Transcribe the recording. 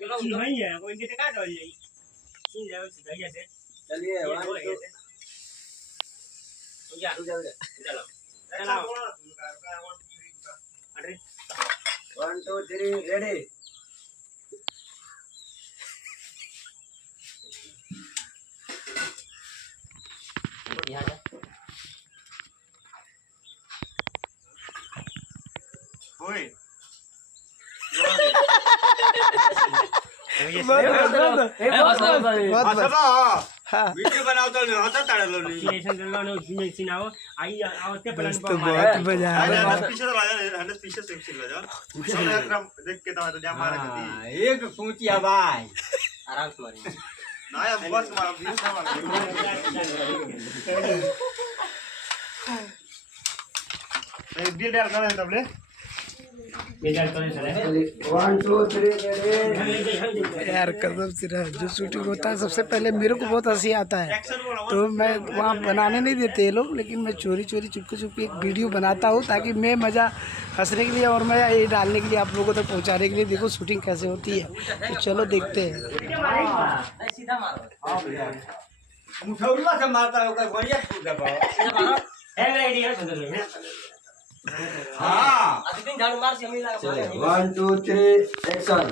नहीं है कोई इनके क्या कर जाएगी सीन जाओ सीधा ऐसे चलिए चलो चलो 1 2 3 रेडी ओए वीडियो बनाओ तो होता ताड़ा लो नहीं सीनेशन करना नो सीन आओ आई आवते प्लान पर बहुत मजा आया आया पीछे तो राजा 100 पीछे से चिल्ला जा सब एकरा देख के तो जा मारे कती एक पूछी भाई आराम से मारेंगे ना या बस मार भी सामान एक डील डाल कर तबले ये डाल कर चले 1 2 3 रेडी यार कसम से ना, जो शूटिंग होता है सबसे पहले मेरे को बहुत हंसी आता है, तो मैं वहाँ बनाने नहीं देते ये लोग, लेकिन मैं चोरी चोरी चुपके चुपके एक वीडियो बनाता हूँ ताकि मैं मज़ा हंसने के लिए और मैं ये डालने के लिए आप लोगों तक पहुँचाने के लिए देखो शूटिंग कैसे होती है। तो चलो देखते हैं। सीधा मारो मुठौला से मारता है ओकर बढ़िया फूट दबा सीधा मारो है आइडिया सुंदर है हां अभी दिन झाड़ू मार से हमें लगा 1 2 3 एक्शन